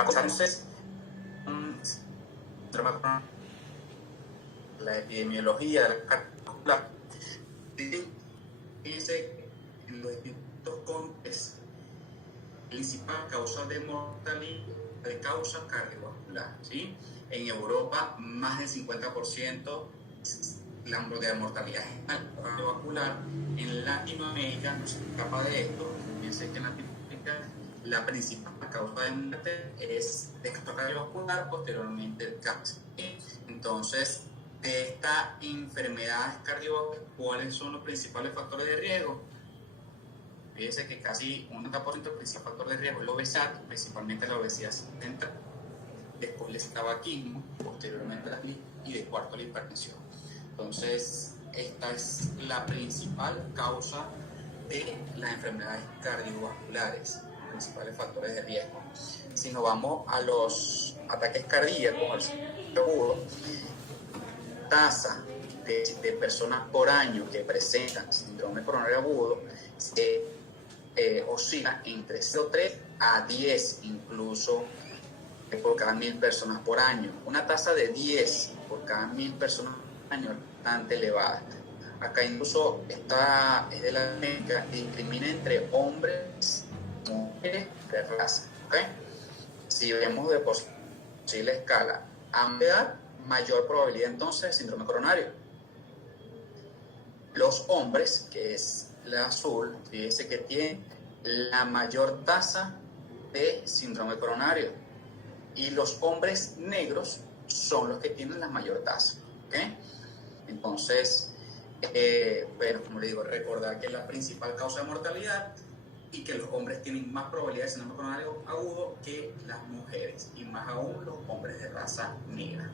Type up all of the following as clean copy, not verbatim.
Entonces, la epidemiología de la cardiovascular dice que en los distintos contextos principal causa de mortalidad de causa cardiovascular, ¿sí? En Europa, más del 50% la mortalidad cardiovascular. En Latinoamérica no se escapa de esto. Fíjense que en Latinoamérica la principal causa de muerte es de causa cardiovascular, posteriormente el cáncer. Entonces, de estas enfermedades cardiovasculares, ¿cuáles son los principales factores de riesgo? Fíjense que casi un 90% del principal factor de riesgo es la obesidad, principalmente la obesidad central. Después el tabaquismo, posteriormente la diabetes y de cuarto la hipertensión. Entonces, esta es la principal causa de las enfermedades cardiovasculares, principales factores de riesgo. Si nos vamos a los ataques cardíacos, al agudo, tasa de personas por año que presentan síndrome coronario agudo oscila entre 0,3 a 10 incluso por cada 1.000 personas por año. Una tasa de 10 por cada 1.000 personas por año es bastante elevada. Acá incluso esta es de la América, discrimina entre hombres y mujeres de raza. ¿Okay? Si vemos de posible escala, a edad, mayor probabilidad entonces de síndrome coronario. Los hombres, que es la azul, fíjense que tienen la mayor tasa de síndrome coronario. Y los hombres negros son los que tienen la mayor tasa. ¿Okay? Entonces, bueno, como le digo, recordar que es la principal causa de mortalidad y que los hombres tienen más probabilidad de síndrome coronario agudo que las mujeres, y más aún los hombres de raza negra.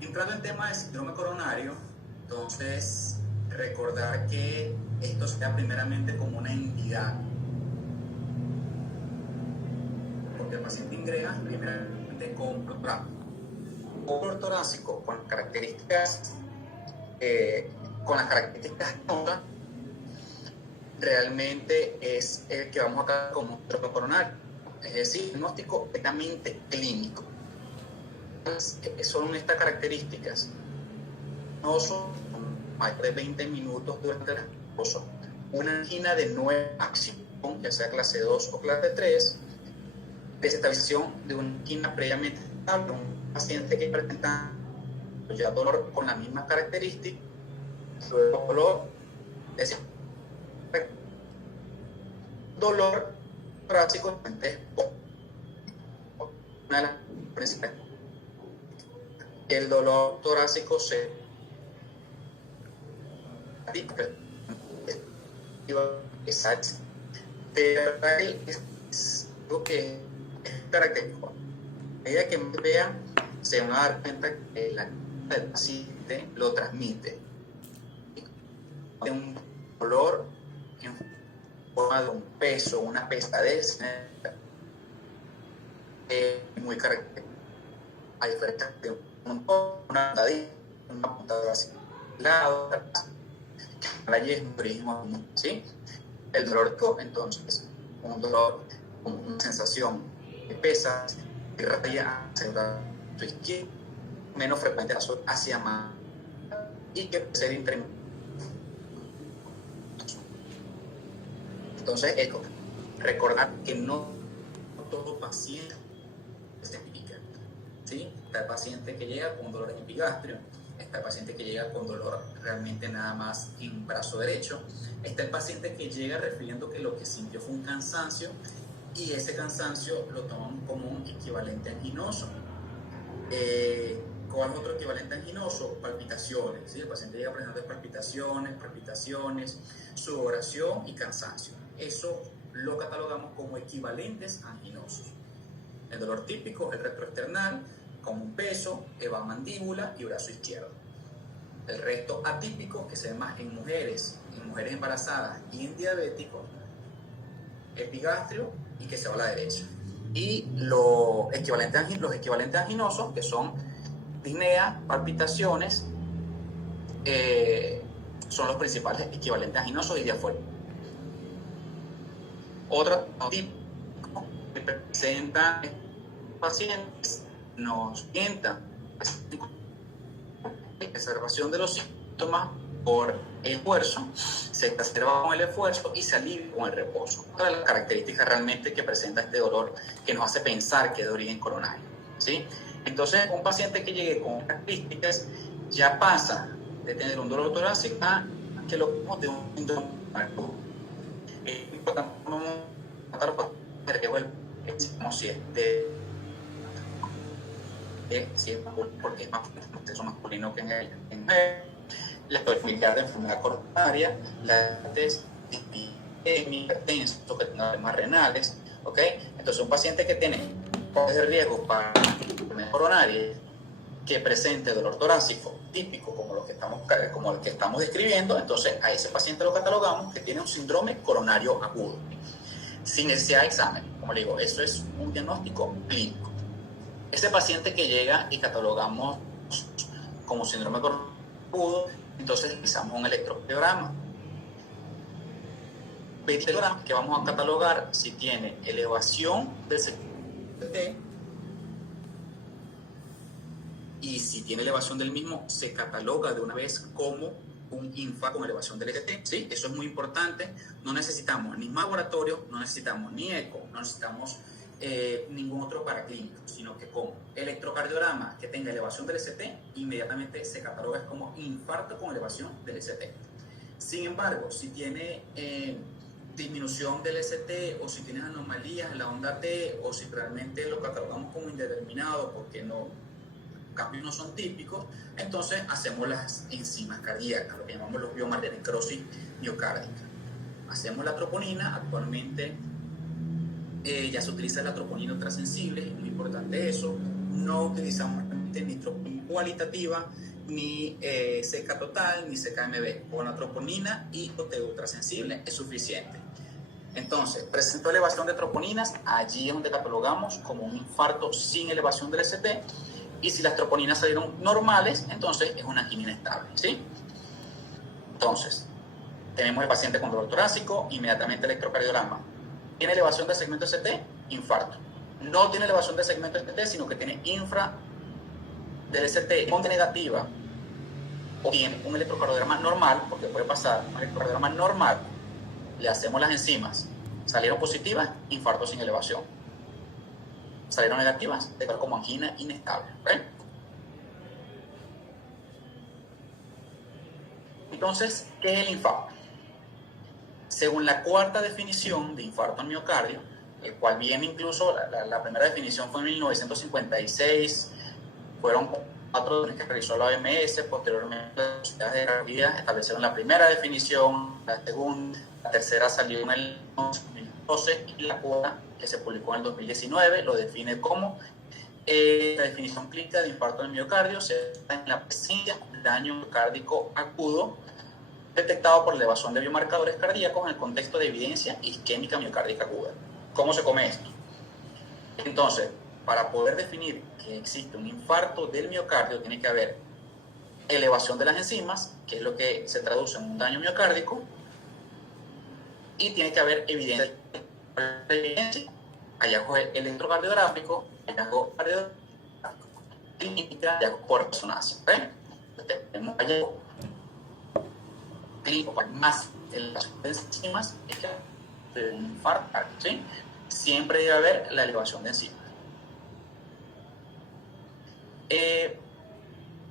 Entrando en tema de síndrome coronario, entonces recordar que esto se da primeramente como una entidad, porque el paciente ingresa primeramente con un dolor torácico con características realmente es el que vamos a tratar como síndrome coronario, es decir, diagnóstico netamente clínico. Son estas características: no son más de 20 minutos durante el reposo, una angina de 9 acción, ya sea clase 2 o clase 3, desestabilización de una angina previamente estable, un paciente que presenta ya dolor con la misma característica, dolor torácico, una de las principales. El dolor torácico se es lo que es característico. A medida que me vean, se van a dar cuenta que el paciente lo transmite. De un dolor en forma de un peso, una pesadez, muy característico. A diferencia de una puntada hacia el lado, ¿sí? El dolor, entonces, un dolor con una sensación de pesa, que raya hacia el lado izquierdo, menos frecuente hacia más, y que puede ser intermitente. Entonces, recordar que no todo paciente se pica, ¿sí? Está el paciente que llega con dolor epigastrio, está el paciente que llega con dolor realmente nada más en brazo derecho, está el paciente que llega refiriendo que lo que sintió fue un cansancio, y ese cansancio lo toman como un equivalente anginoso. ¿Cuál es otro equivalente anginoso? Palpitaciones, ¿sí? El paciente llega presentando palpitaciones, sudoración y cansancio. Eso lo catalogamos como equivalentes anginosos. El dolor típico es el retroesternal, con un peso, mandíbula y brazo izquierdo. El resto atípico, que se ve más en mujeres embarazadas y en diabéticos, epigastrio y que se va a la derecha. Y los equivalentes anginosos, que son disnea, palpitaciones, son los principales equivalentes anginosos y diafónicos. Otro tipo presentan pacientes nos orientan la exacerbación de los síntomas por el esfuerzo, se exacerba con el esfuerzo y se alivia con el reposo. Otra de las características realmente que presenta este dolor que nos hace pensar que es de origen coronario, ¿sí? Entonces, un paciente que llegue con características ya pasa de tener un dolor torácico a que lo vemos de un síndrome agudo. Es importante tratar si es de si es porque es más sexo masculino que en el la familiar de enfermedad coronaria, la hipertenso, que tenga problemas renales, ¿ok? Entonces, un paciente que tiene de riesgo para enfermedad coronaria, que presente dolor torácico típico como el que estamos describiendo, entonces a ese paciente lo catalogamos que tiene un síndrome coronario agudo, sin necesidad de examen. Como le digo, eso es un diagnóstico clínico. Ese paciente que llega y catalogamos como síndrome coronario agudo, entonces realizamos un electrocardiograma. Que vamos a catalogar si tiene elevación del CT, y si tiene elevación del mismo, se cataloga de una vez como un infarto con elevación del ST, ¿sí? Eso es muy importante. No necesitamos ni laboratorio, no necesitamos ni eco, no necesitamos ningún otro paraclínico, sino que con electrocardiograma que tenga elevación del ST, inmediatamente se cataloga como infarto con elevación del ST. Sin embargo, si tiene disminución del ST o si tiene anomalías en la onda T o si realmente lo catalogamos como indeterminado porque cambios no son típicos, entonces hacemos las enzimas cardíacas, lo que llamamos los biomarcadores de necrosis miocárdica. Hacemos la troponina, actualmente ya se utiliza la troponina ultrasensible, es muy importante eso. No utilizamos ni troponina cualitativa, ni CK total, ni CKMB. Con la troponina y OT ultrasensible es suficiente. Entonces, presentó elevación de troponinas, allí es donde catalogamos como un infarto sin elevación del ST, y si las troponinas salieron normales, entonces es una angina inestable, ¿sí? Entonces, tenemos el paciente con dolor torácico, inmediatamente electrocardiograma. ¿Tiene elevación del segmento ST? Infarto. No tiene elevación del segmento ST, sino que tiene infra del ST con negativa, o tiene un electrocardiograma normal, porque puede pasar un electrocardiograma normal, le hacemos las enzimas, salieron positivas, infarto sin elevación. Salieron negativas, declaró como angina inestable, ¿okay? Entonces, ¿qué es el infarto? Según la cuarta definición de infarto al miocardio, el cual viene incluso, la primera definición fue en 1956, fueron 4 que realizó la OMS, posteriormente las sociedades de cardiología establecieron la primera definición, la segunda, la tercera salió en el 2012 y la cuarta, que se publicó en el 2019, lo define como la definición clínica de infarto del miocardio se da en la presencia de daño miocárdico agudo detectado por elevación de biomarcadores cardíacos en el contexto de evidencia isquémica miocárdica aguda. ¿Cómo se come esto? Entonces, para poder definir que existe un infarto del miocardio, tiene que haber elevación de las enzimas, que es lo que se traduce en un daño miocárdico, y tiene que haber evidencia, hallazgo electrocardiográfico, hallazgo cardiográfico, clínica, hallazgo por resonancia. Tenemos hallazgo clínico más elevación de enzimas, es que un infarto, ¿sí? Siempre debe haber la elevación de enzimas.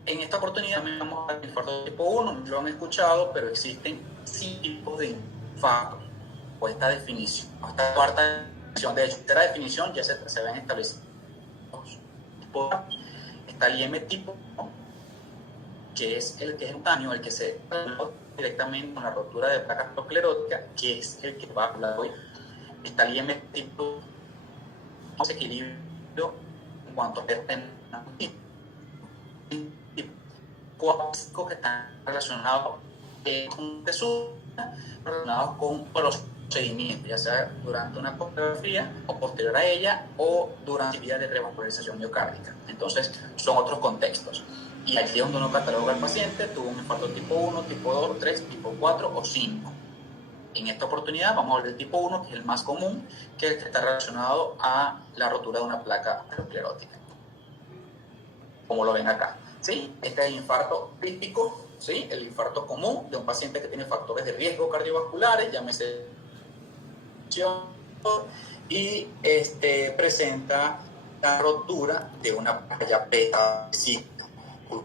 En esta oportunidad también vamos al infarto tipo 1, no lo han escuchado, pero existen 5 tipos de infarto, o esta definición, esta cuarta definición. De hecho, esta definición ya se ven establecidos. Está el IM tipo 1, que es el que es un daño, el que se directamente con la rotura de placas ateroscleróticas, que es el que va a hablar hoy. Está el IM tipo desequilibrio en cuanto a que están relacionados con procedimientos, ya sea durante una ecografía o posterior a ella o durante vías de revascularización miocárdica. Entonces, son otros contextos. Y aquí es donde uno cataloga al paciente, tuvo un infarto tipo 1, tipo 2, 3, tipo 4 o 5. En esta oportunidad vamos a ver el tipo 1, que es el más común, que es el que está relacionado a la rotura de una placa aterosclerótica, como lo ven acá, ¿sí? Este es el infarto típico, ¿sí? El infarto común de un paciente que tiene factores de riesgo cardiovasculares, llámese y presenta la rotura de una falla beta, sí,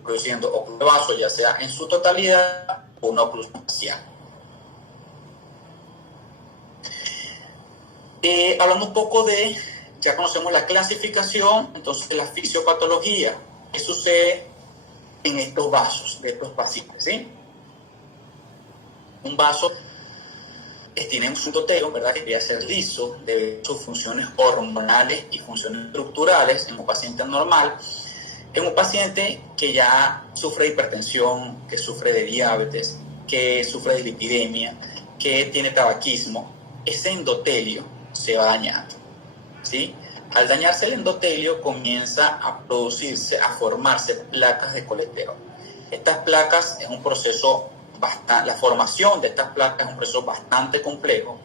produciendo oclusión de vaso, ya sea en su totalidad o una oclusión parcial. Hablando un poco de, ya conocemos la clasificación, entonces la fisiopatología, ¿qué sucede en estos vasos de estos pacientes? ¿Sí? Un vaso tiene un endotelium, ¿verdad? Que debería ser liso, de sus funciones hormonales y funciones estructurales en un paciente normal. En un paciente que ya sufre de hipertensión, que sufre de diabetes, que sufre de lipidemia, que tiene tabaquismo, ese endotelio se va dañando, ¿sí? Al dañarse el endotelio comienza a producirse, a formarse placas de colesterol. Estas placas es un proceso la formación de estas placas es un proceso bastante complejo,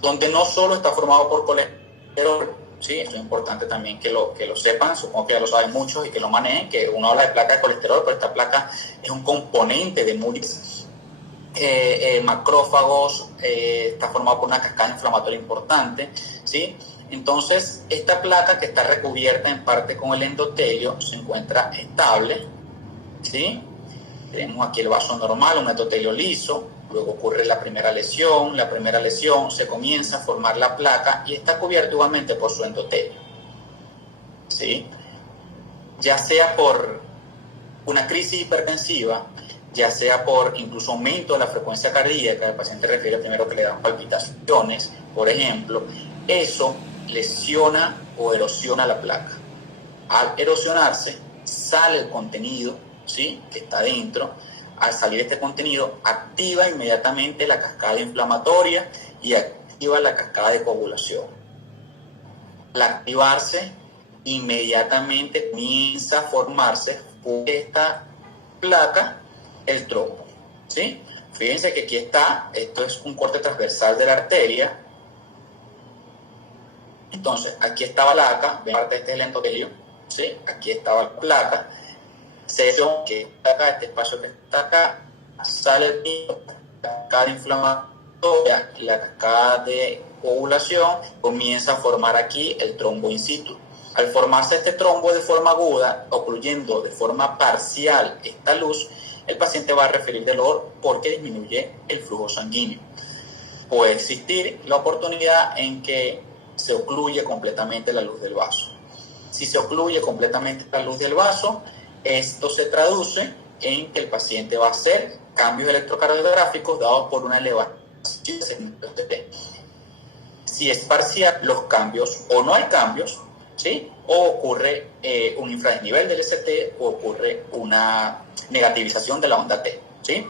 donde no solo está formado por colesterol, ¿sí? Eso es importante también que lo sepan, supongo que ya lo saben muchos y que lo manejen, que uno habla de placa de colesterol, pero esta placa es un componente de múltiples macrófagos, está formado por una cascada inflamatoria importante, ¿sí? Entonces, esta placa que está recubierta en parte con el endotelio se encuentra estable, ¿sí? Tenemos aquí el vaso normal, un endotelio liso, luego ocurre la primera lesión se comienza a formar la placa y está cubierta igualmente por su endotelio, ¿sí? Ya sea por una crisis hipertensiva, ya sea por incluso aumento de la frecuencia cardíaca, el paciente refiere primero que le dan palpitaciones, por ejemplo, eso lesiona o erosiona la placa. Al erosionarse, sale el contenido, ¿sí? Que está dentro. Al salir este contenido, activa inmediatamente la cascada inflamatoria y activa la cascada de coagulación. Al activarse, inmediatamente comienza a formarse por esta placa el trombo, ¿sí? Fíjense que aquí está, esto es un corte transversal de la arteria. Entonces, aquí estaba la placa, ven parte de este endotelio, ¿sí? Aquí estaba la placa. Sección que está acá, este espacio que está acá, sale el niño, la cascada inflamatoria y la cascada de coagulación, comienza a formar aquí el trombo in situ. Al formarse este trombo de forma aguda, ocluyendo de forma parcial esta luz, el paciente va a referir dolor porque disminuye el flujo sanguíneo. Puede existir la oportunidad en que se ocluye completamente la luz del vaso. Si se ocluye completamente la luz del vaso, esto se traduce en que el paciente va a hacer cambios electrocardiográficos dados por una elevación de T. Si es parcial, los cambios o no hay cambios, ¿sí? O ocurre un infradesnivel del ST o ocurre una negativización de la onda T, ¿sí?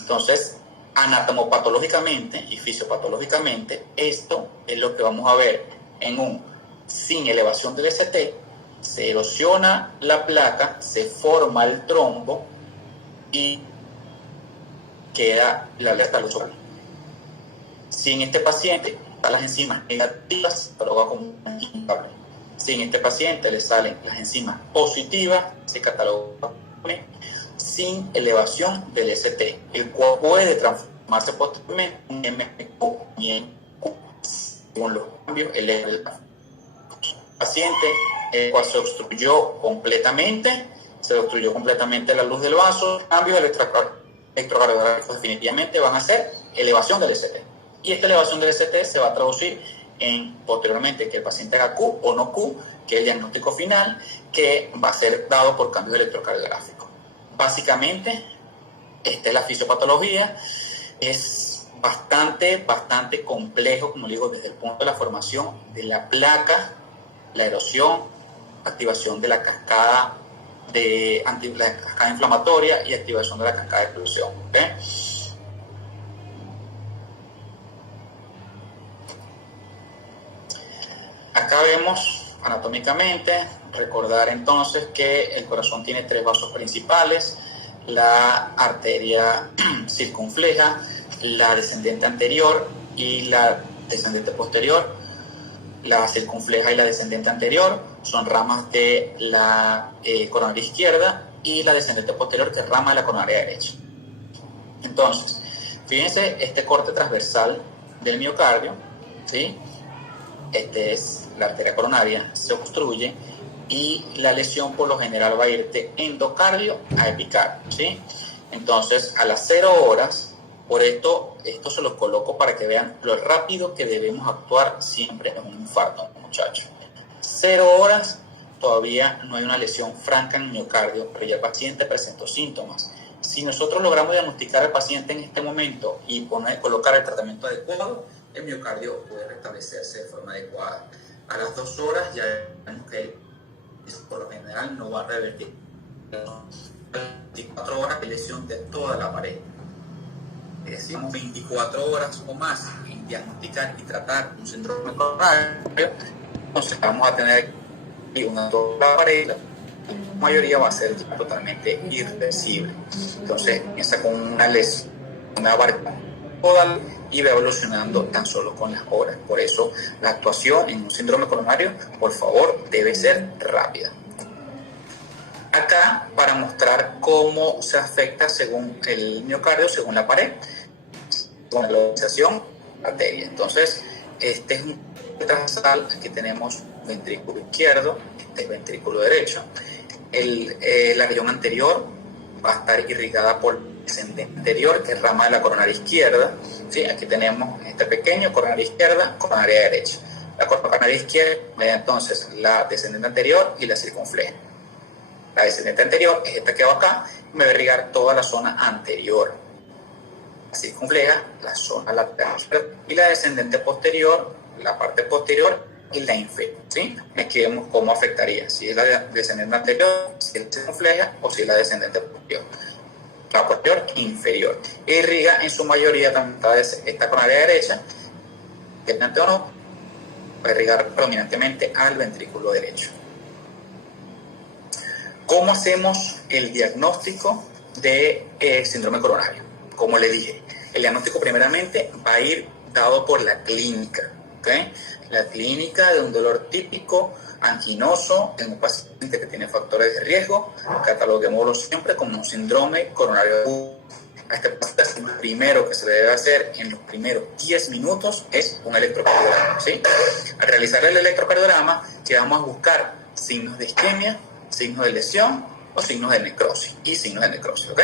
Entonces, anatomopatológicamente y fisiopatológicamente, esto es lo que vamos a ver en un sin elevación del ST. Se erosiona la placa, se forma el trombo y queda la alerta luz. Si en este paciente están las enzimas negativas, cataloga como inestable. Si en este paciente le salen las enzimas positivas, se cataloga sin elevación del ST, el cual puede transformarse posteriormente en MQ y en Q, según los cambios el paciente cual se obstruyó completamente la luz del vaso. Cambios electrocardiográficos definitivamente van a ser elevación del ST. Y esta elevación del ST se va a traducir en posteriormente que el paciente haga Q o no Q, que es el diagnóstico final, que va a ser dado por cambios electrocardiográficos. Básicamente, esta es la fisiopatología. Es bastante complejo, como digo, desde el punto de la formación de la placa, la erosión, activación de la cascada la cascada inflamatoria y activación de la cascada de exclusión. ¿Okay? Acá vemos anatómicamente, recordar entonces que el corazón tiene 3 vasos principales: la arteria circunfleja, la descendente anterior y la descendente posterior. La circunfleja y la descendente anterior son ramas de la coronaria izquierda, y la descendente posterior, que es rama de la coronaria derecha. Entonces, fíjense este corte transversal del miocardio, ¿sí? Este es la arteria coronaria, se obstruye, y la lesión por lo general va a ir de endocardio a epicardio, ¿sí? Entonces, a las 0 horas, por esto se los coloco para que vean lo rápido que debemos actuar siempre en un infarto, muchachos. 0 horas, todavía no hay una lesión franca en el miocardio, pero ya el paciente presentó síntomas. Si nosotros logramos diagnosticar al paciente en este momento y colocar el tratamiento adecuado, el miocardio puede restablecerse de forma adecuada. A las 2 horas ya vemos que por lo general no va a revertir. 24 horas de lesión de toda la pared. Decimos 24 horas o más en diagnosticar y tratar un síndrome coronario, entonces vamos a tener una toda pared, la mayoría va a ser totalmente irreversible. Entonces empieza con una lesión, una barca toda, y va evolucionando tan solo con las horas. Por eso la actuación en un síndrome coronario, por favor, debe ser rápida. Acá, para mostrar cómo se afecta según el miocardio, según la pared, con la localización arteria. Entonces, este es un transversal. Aquí tenemos ventrículo izquierdo, este es ventrículo derecho. La región anterior va a estar irrigada por el descendente anterior, que es rama de la coronaria izquierda, ¿sí? Aquí tenemos este pequeño, coronaria izquierda, coronaria derecha. La coronaria izquierda, entonces, la descendente anterior y la circunfleja. La descendente anterior es esta que va acá, y me va a irrigar toda la zona anterior. La circunfleja, la zona lateral. Y la descendente posterior, la parte posterior y la inferior, ¿sí? Aquí vemos cómo afectaría, si es la descendente anterior, si es la circunfleja o si es la descendente posterior. La posterior e inferior. Irriga en su mayoría también esta coronaria derecha, que o no, va a irrigar predominantemente al ventrículo derecho. ¿Cómo hacemos el diagnóstico de síndrome coronario? Como le dije, el diagnóstico primeramente va a ir dado por la clínica, ¿okay? La clínica de un dolor típico anginoso en un paciente que tiene factores de riesgo, cataloguémoslo siempre como un síndrome coronario. A este paciente, lo primero que se debe hacer en los primeros 10 minutos es un electrocardiograma, ¿sí? Al realizar el electrocardiograma, que vamos a buscar signos de isquemia, signos de lesión o signos de necrosis, y signos de necrosis, ¿ok?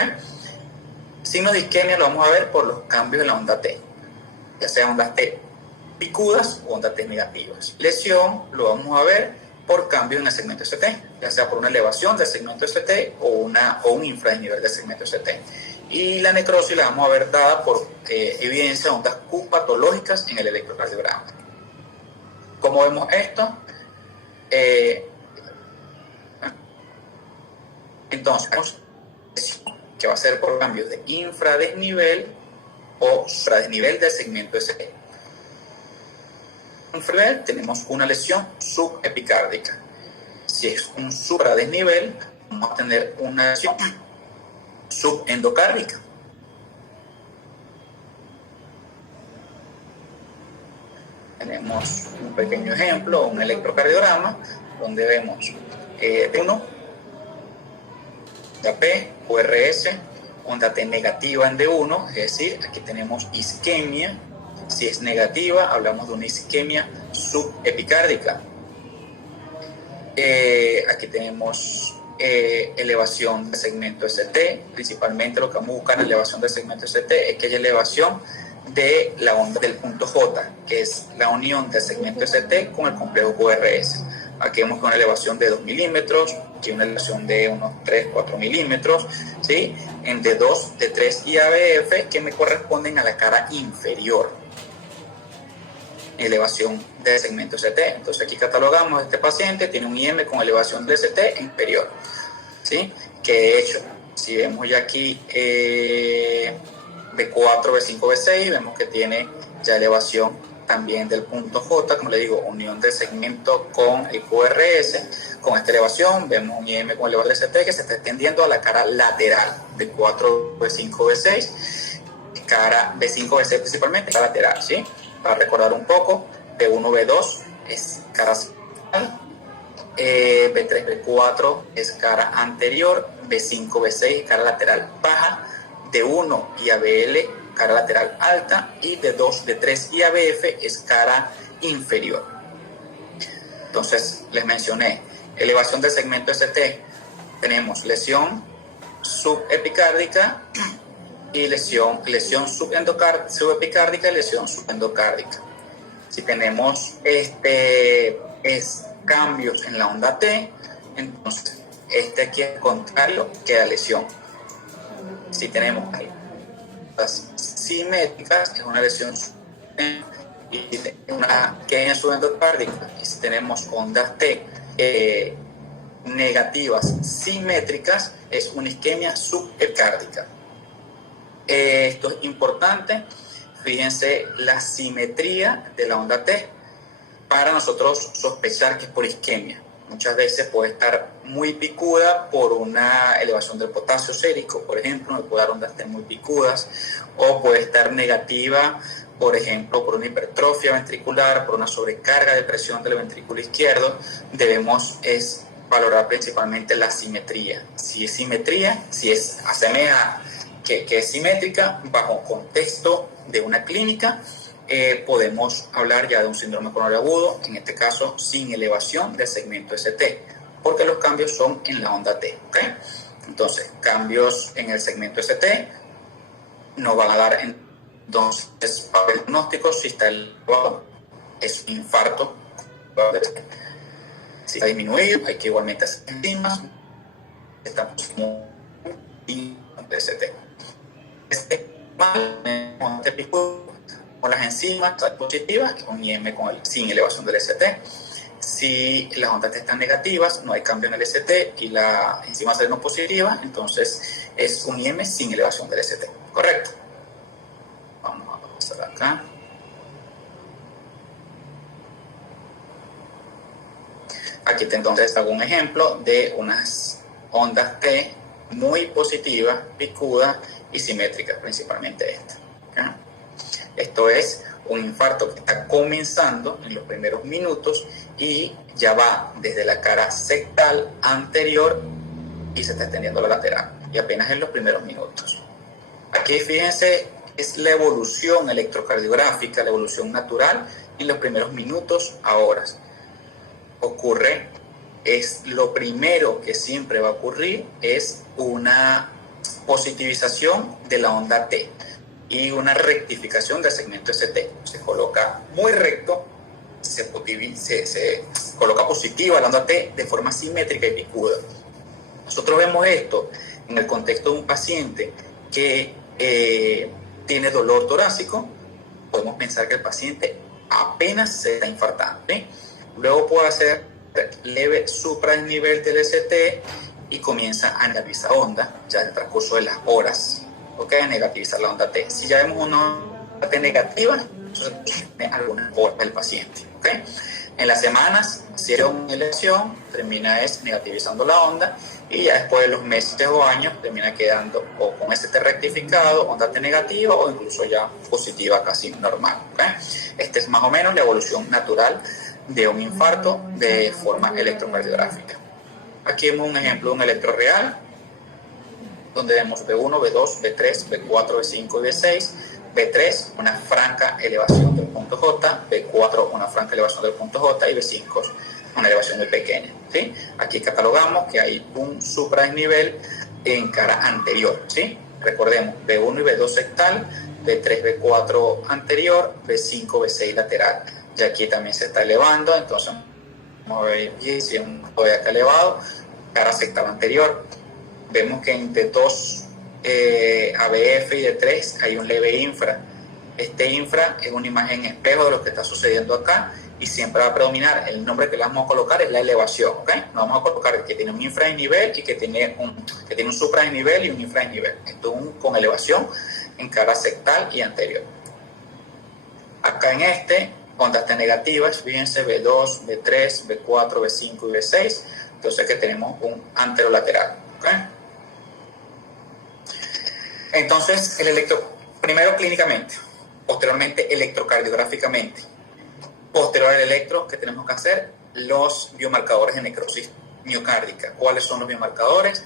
Signos de isquemia lo vamos a ver por los cambios en la onda T, ya sea ondas T picudas o ondas T negativas. Lesión lo vamos a ver por cambios en el segmento ST, ya sea por una elevación del segmento ST o un infradesnivel del segmento ST. Y la necrosis la vamos a ver dada por evidencia de ondas Q patológicas en el electrocardiograma. ¿Cómo vemos esto? Entonces, que va a ser por cambios de infradesnivel o supradesnivel del segmento ST. Infradesnivel tenemos una lesión subepicárdica. Si es un supradesnivel, vamos a tener una lesión subendocárdica. Tenemos un pequeño ejemplo, un electrocardiograma, donde vemos uno, onda P, QRS, onda T negativa en D1, es decir, aquí tenemos isquemia. Si es negativa, hablamos de una isquemia subepicárdica. Aquí tenemos elevación del segmento ST. Principalmente lo que vamos a buscar en elevación del segmento ST es que haya elevación de la onda del punto J, que es la unión del segmento ST con el complejo QRS. Aquí vemos una elevación de 2 milímetros, aquí una elevación de unos 3-4 milímetros, ¿sí? En D2, D3 y ABF, que me corresponden a la cara inferior. Elevación del segmento ST. Entonces aquí catalogamos a este paciente, tiene un IM con elevación del ST inferior, ¿sí? Que de hecho, si vemos ya aquí B4, B5, B6, vemos que tiene ya elevación también del punto J, como le digo, unión del segmento con el QRS. Con esta elevación vemos un IM con elevación del ST que se está extendiendo a la cara lateral de 4, B5, B6. cara B5, B6 principalmente, cara lateral, ¿sí? Para recordar un poco, B1, B2 es cara central, B3, B4 es cara anterior, B5, B6 cara lateral baja, D1 y ABL cara lateral alta, y D2, D3 y ABF es cara inferior. Entonces les mencioné elevación del segmento ST, tenemos lesión subepicárdica y lesión subepicárdica y lesión subendocárdica. Si tenemos cambios en la onda T, entonces aquí al contrario queda lesión. Si tenemos ondas simétricas, es una lesión y una pequeña subendocárdica. Y si tenemos ondas T negativas simétricas, es una isquemia subepicárdica. Esto es importante. Fíjense la simetría de la onda T para nosotros sospechar que es por isquemia. Muchas veces puede estar muy picuda por una elevación del potasio sérico, por ejemplo, me puede dar ondas T muy picudas, o puede estar negativa, por ejemplo, por una hipertrofia ventricular, por una sobrecarga de presión del ventrículo izquierdo. Debemos valorar principalmente la simetría. Si es simetría, si es asemeja que es simétrica, bajo contexto de una clínica, podemos hablar ya de un síndrome coronario agudo, en este caso sin elevación del segmento ST, porque los cambios son en la onda T. ¿Okay? Entonces, cambios en el segmento ST nos van a dar entonces papel diagnóstico. Si está elevado, es un infarto. Si está disminuido, hay que igualmente hacer enzimas. Estamos en ST. Con las enzimas positivas, un IM sin elevación del ST. Si las ondas T están negativas, no hay cambio en el ST y la enzima C no positiva, entonces es un IM sin elevación del ST. ¿Correcto? Vamos a pasar acá. Aquí entonces hago un ejemplo de unas ondas T muy positivas, picudas y simétricas, principalmente esta. ¿Okay? Esto es un infarto que está comenzando en los primeros minutos y ya va desde la cara septal anterior y se está extendiendo a la lateral, y apenas en los primeros minutos. Aquí fíjense, es la evolución electrocardiográfica, la evolución natural en los primeros minutos a horas. Lo primero que siempre va a ocurrir es una positivización de la onda T y una rectificación del segmento ST. Se coloca muy recto, se coloca positiva la onda T de forma simétrica y picuda. Nosotros vemos esto en el contexto de un paciente que tiene dolor torácico. Podemos pensar que el paciente apenas se está infartando, ¿sí? Luego puede hacer leve supranivel del ST y comienza a negativizar onda ya en el transcurso de las horas. ¿Ok? A negativizar la onda T. Si ya vemos una onda T negativa, entonces tiene algunas horas del paciente. ¿Ok? En las semanas, si era una elevación, termina negativizando la onda, y ya después de los meses o años termina quedando o con ST rectificado, onda T negativa, o incluso ya positiva, casi normal. ¿Ok? Esta es más o menos la evolución natural de un infarto de forma electrocardiográfica. Aquí vemos un ejemplo de un electro real, donde vemos B1, B2, B3, B4, B5 y B6. B3, una franca elevación del punto J, B4, una franca elevación del punto J, y B5, una elevación muy pequeña. ¿Sí? Aquí catalogamos que hay un supradesnivel en cara anterior. ¿Sí? Recordemos, B1 y B2 sectal, B3, B4 anterior, B5, B6 lateral. Y aquí también se está elevando, entonces vamos a ver si es un todavía acá elevado, cara sectal anterior. Vemos que en D2, ABF y D3 hay un leve infra. Este infra es una imagen espejo de lo que está sucediendo acá, y siempre va a predominar. El nombre que le vamos a colocar es la elevación. ¿Okay? No vamos a colocar que tiene un infradesnivel y que tiene un supradesnivel y un infradesnivel. Esto es con elevación en cara sectal y anterior. Acá en ondas T negativas, fíjense, B2, B3, B4, B5 y B6. Entonces que tenemos un anterolateral. ¿Okay? Entonces, Primero clínicamente, posteriormente electrocardiográficamente. Posterior al electro, ¿qué tenemos que hacer? Los biomarcadores de necrosis miocárdica. ¿Cuáles son los biomarcadores?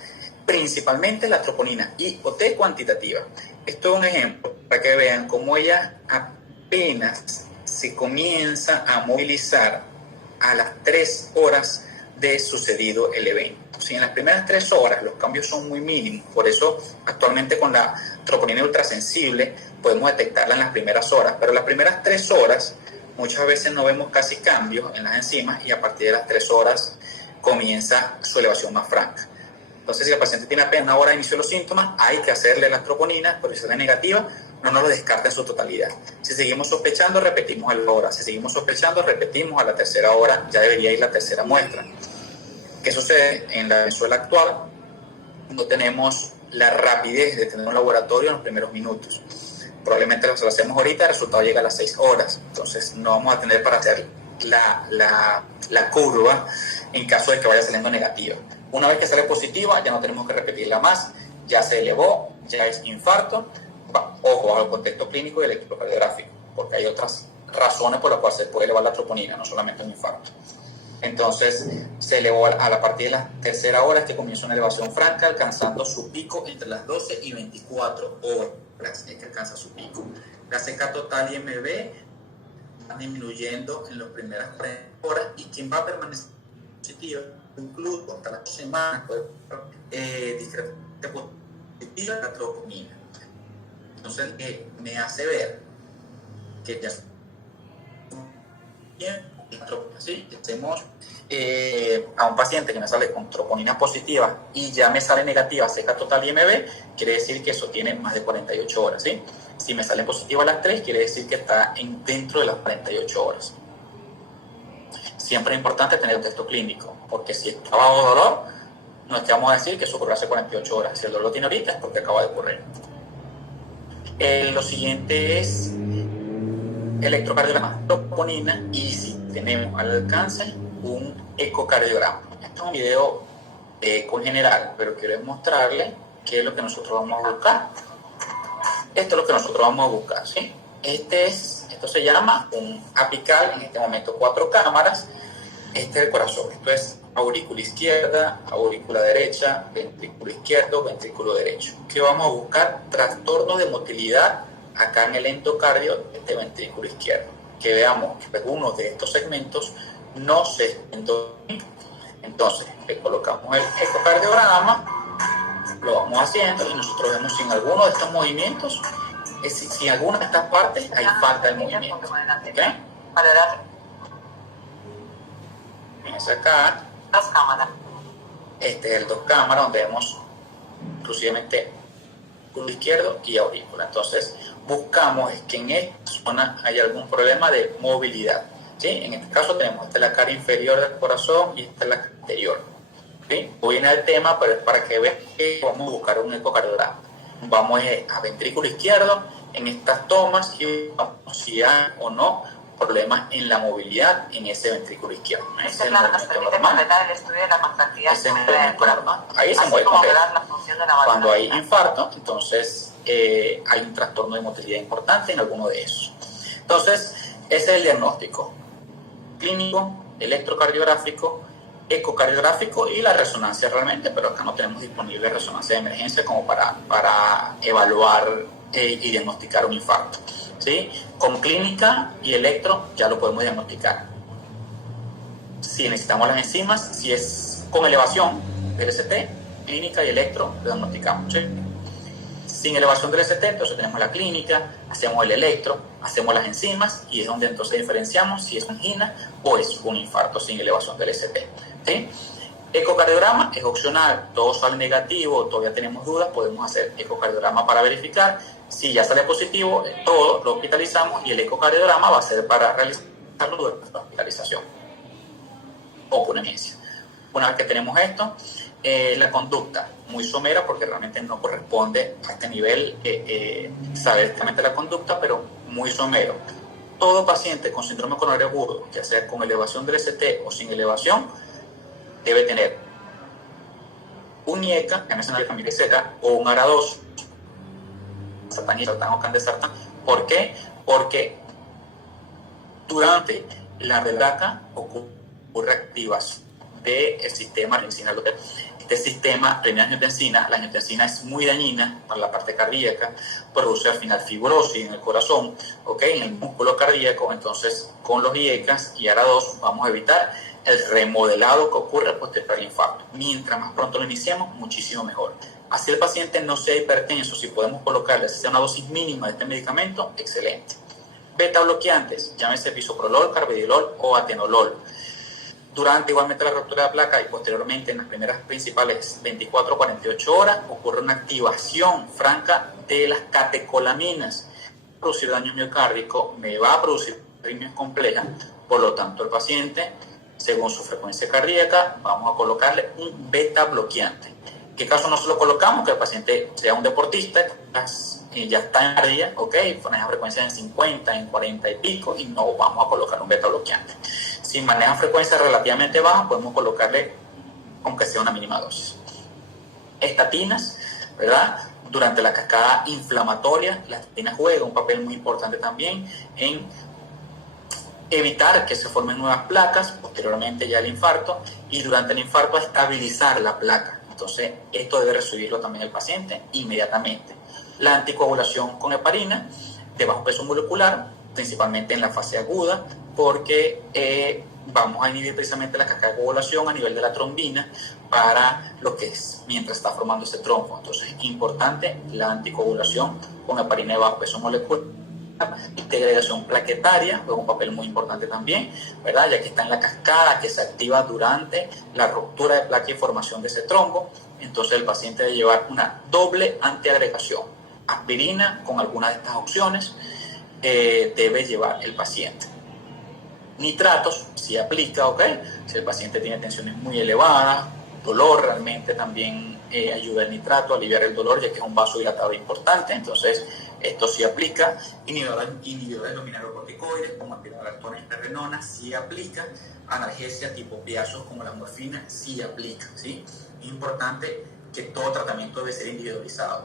Principalmente la troponina I o T cuantitativa. Esto es un ejemplo para que vean cómo ella apenas se comienza a movilizar a las 3 horas de sucedido el evento. Si en las primeras 3 horas los cambios son muy mínimos, por eso actualmente con la troponina ultrasensible podemos detectarla en las primeras horas, pero las primeras 3 horas muchas veces no vemos casi cambios en las enzimas y a partir de las 3 horas comienza su elevación más franca. Entonces, si el paciente tiene apenas una hora de inicio de los síntomas, hay que hacerle las troponinas, porque si sale negativa, no nos lo descarta en su totalidad. Si seguimos sospechando, repetimos a la hora. Si seguimos sospechando, repetimos a la tercera hora, ya debería ir la tercera muestra. ¿Qué sucede? En la Venezuela actual no tenemos la rapidez de tener un laboratorio en los primeros minutos. Probablemente lo hacemos ahorita, el resultado llega a las 6 horas. Entonces no vamos a tener para hacer la curva en caso de que vaya saliendo negativa. Una vez que sale positiva, ya no tenemos que repetirla más, ya se elevó, ya es infarto. Ojo al contexto clínico y electrocardiográfico, porque hay otras razones por las cuales se puede elevar la troponina, no solamente un infarto. Entonces se elevó a la partir de la tercera hora, que comienza una elevación franca, alcanzando su pico entre las 12 y 24 horas, es que alcanza su pico. La CK total y MB van disminuyendo en las primeras 40 horas, y quien va a permanecer positivo, incluso hasta las 2 semanas, discretamente positiva la troponina. Entonces, me hace ver que ya ¿sí? Hacemos a un paciente que me sale con troponina positiva y ya me sale negativa CK total y MB, quiere decir que eso tiene más de 48 horas, ¿sí? Si me sale positiva a las 3, quiere decir que está dentro de las 48 horas. Siempre es importante tener el texto clínico, porque si está bajo dolor, no es que vamos a decir que eso ocurrió hace 48 horas. Si el dolor lo tiene ahorita, es porque acaba de ocurrir. Lo siguiente es electrocardiograma, troponina, y si tenemos al alcance un ecocardiograma. Este es un video de eco en general, pero quiero mostrarle qué es lo que nosotros vamos a buscar. Esto es lo que nosotros vamos a buscar, ¿sí? Esto se llama un apical, en este momento 4 cámaras. Este es el corazón, esto es aurícula izquierda, aurícula derecha, ventrículo izquierdo, ventrículo derecho. ¿Qué vamos a buscar? Trastornos de motilidad acá en el endocardio de este ventrículo izquierdo. Que veamos que algunos de estos segmentos no se endocardian. Entonces, le colocamos el ecocardiograma, lo vamos haciendo y nosotros vemos si en alguno de estos movimientos, si en alguna de estas partes hay falta de movimiento. ¿Okay? Fíjense acá. 2 cámaras. Este es el 2 cámaras, donde vemos inclusivamente ventrículo izquierdo y aurícula. Entonces, buscamos que en esta zona hay algún problema de movilidad. ¿Sí? En este caso tenemos esta es la cara inferior del corazón y esta es la cara anterior. ¿Sí? Hoy en el tema, pero es para que vean que vamos a buscar un ecocardiograma. Vamos a ventrículo izquierdo en estas tomas y vamos si hay o no problemas en la movilidad en ese ventrículo izquierdo. Ese plan nos permite completar el estudio de la contractilidad. Ese es el normal. Ahí se mueve cuando hay infarto, entonces hay un trastorno de motilidad importante en alguno de esos. Entonces, ese es el diagnóstico clínico, electrocardiográfico, ecocardiográfico y la resonancia realmente, pero acá no tenemos disponible resonancia de emergencia como para evaluar y diagnosticar un infarto. ¿Sí? Con clínica y electro ya lo podemos diagnosticar. Si necesitamos las enzimas, si es con elevación del ST, clínica y electro lo diagnosticamos. ¿Sí? Sin elevación del ST, entonces tenemos la clínica, hacemos el electro, hacemos las enzimas y es donde entonces diferenciamos si es angina o es un infarto sin elevación del ST. ¿Sí? Ecocardiograma es opcional, todo sale negativo, todavía tenemos dudas, podemos hacer ecocardiograma para verificar. Si ya sale positivo, todo lo hospitalizamos y el ecocardiograma va a ser para realizarlo durante la hospitalización o por emergencia. Una vez que tenemos esto, la conducta, muy somera porque realmente no corresponde a este nivel saber exactamente la conducta, pero muy somero. Todo paciente con síndrome coronario agudo, ya sea con elevación del ST o sin elevación, debe tener un IECA, en esa familia Z, o un ARA2, valsartán y sartán o candesartán. ¿Por qué? Porque durante la placa ocurre activación del sistema renina-angiotensina. Este sistema renina-angiotensina, la angiotensina es muy dañina para la parte cardíaca, produce al final fibrosis en el corazón, en el músculo cardíaco. Entonces, con los IECAS y ARA2 vamos a evitar el remodelado que ocurre posterior al infarto. Mientras más pronto lo iniciemos, muchísimo mejor. Así el paciente no sea hipertenso, si podemos colocarle una dosis mínima de este medicamento, excelente. Beta bloqueantes, llámese bisoprolol, carvedilol o atenolol. Durante igualmente la ruptura de la placa y posteriormente en las primeras principales 24 o 48 horas ocurre una activación franca de las catecolaminas. Va a producir daño miocárdico, me va a producir arritmias complejas, por lo tanto el paciente, según su frecuencia cardíaca, vamos a colocarle un beta bloqueante. ¿En qué caso no se lo colocamos? Que el paciente sea un deportista, ya está en cardia, maneja frecuencia en 50, en 40 y pico, y no vamos a colocar un beta bloqueante. Si maneja frecuencia relativamente baja, podemos colocarle, aunque sea una mínima dosis. Estatinas, ¿verdad? Durante la cascada inflamatoria, la estatina juega un papel muy importante también en evitar que se formen nuevas placas, posteriormente ya el infarto, y durante el infarto estabilizar la placa. Entonces, esto debe recibirlo también el paciente inmediatamente. La anticoagulación con heparina de bajo peso molecular, principalmente en la fase aguda, porque vamos a inhibir precisamente la cascada de coagulación a nivel de la trombina para lo que es mientras está formando ese trombo. Entonces es importante la anticoagulación con heparina de bajo peso molecular. Integración plaquetaria juega un papel muy importante también, ¿verdad? Ya que está en la cascada que se activa durante la ruptura de placa y formación de ese trombo. Entonces el paciente debe llevar una doble antiagregación, aspirina con alguna de estas opciones debe llevar el paciente. Nitratos, si aplica, si el paciente tiene tensiones muy elevadas, dolor, realmente también ayuda el nitrato a aliviar el dolor, ya que es un vasodilatador importante. Entonces esto sí aplica. Inhibidores de los mineralocorticoides como aspirina, espirrenona, sí aplica. Analgesia tipo opiáceos como la morfina, sí aplica, ¿sí? Es importante que todo tratamiento debe ser individualizado.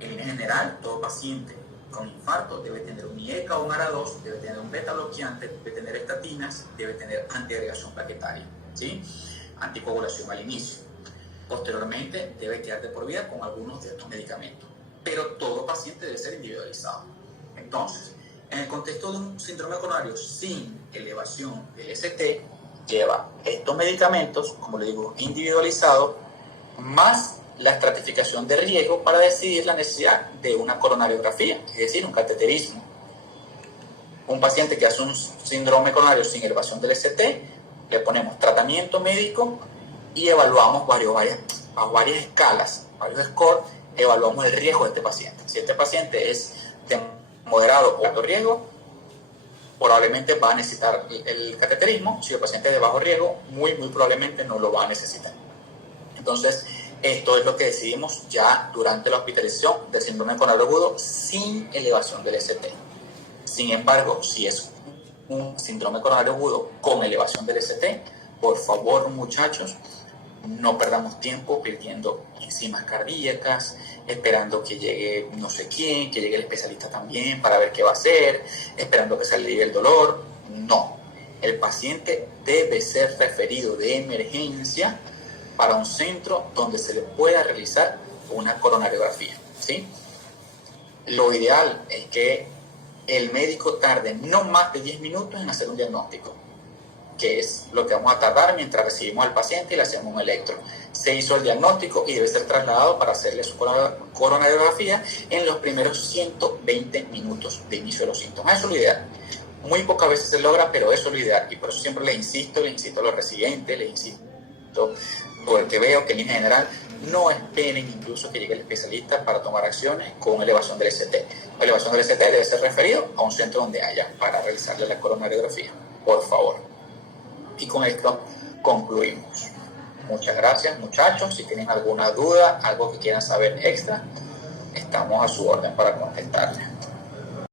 En línea general, todo paciente con infarto debe tener un IECA o un ARA2, debe tener un beta bloqueante, debe tener estatinas, debe tener antiagregación plaquetaria, ¿sí? Anticoagulación al inicio. Posteriormente debe quedar de por vida con algunos de estos medicamentos, pero todo paciente debe ser individualizado. Entonces, en el contexto de un síndrome coronario sin elevación del ST, lleva estos medicamentos, como le digo, individualizados, más la estratificación de riesgo para decidir la necesidad de una coronariografía, es decir, un cateterismo. Un paciente que hace un síndrome coronario sin elevación del ST, le ponemos tratamiento médico y evaluamos varias escalas, varios scores, evaluamos el riesgo de este paciente. Si este paciente es de moderado o alto riesgo, probablemente va a necesitar el cateterismo. Si el paciente es de bajo riesgo, muy probablemente no lo va a necesitar. Entonces, esto es lo que decidimos ya durante la hospitalización del síndrome coronario agudo sin elevación del ST. Sin embargo, si es un síndrome coronario agudo con elevación del ST, por favor, muchachos, no perdamos tiempo pidiendo enzimas cardíacas, esperando que llegue no sé quién, que llegue el especialista también para ver qué va a hacer, esperando que se alivie el dolor. No, el paciente debe ser referido de emergencia para un centro donde se le pueda realizar una coronariografía, ¿sí? Lo ideal es que el médico tarde no más de 10 minutos en hacer un diagnóstico, que es lo que vamos a tardar mientras recibimos al paciente y le hacemos un electro. Se hizo el diagnóstico y debe ser trasladado para hacerle su coronariografía en los primeros 120 minutos de inicio de los síntomas. Eso es lo ideal. Muy pocas veces se logra, pero eso es lo ideal. Y por eso siempre les insisto a los residentes, les insisto, porque veo que en línea general no esperen incluso que llegue el especialista para tomar acciones con elevación del ST. La elevación del ST debe ser referido a un centro donde haya para realizarle la coronariografía, por favor. Y con esto concluimos. Muchas gracias, muchachos. Si tienen alguna duda, algo que quieran saber extra, estamos a su orden para contestarles.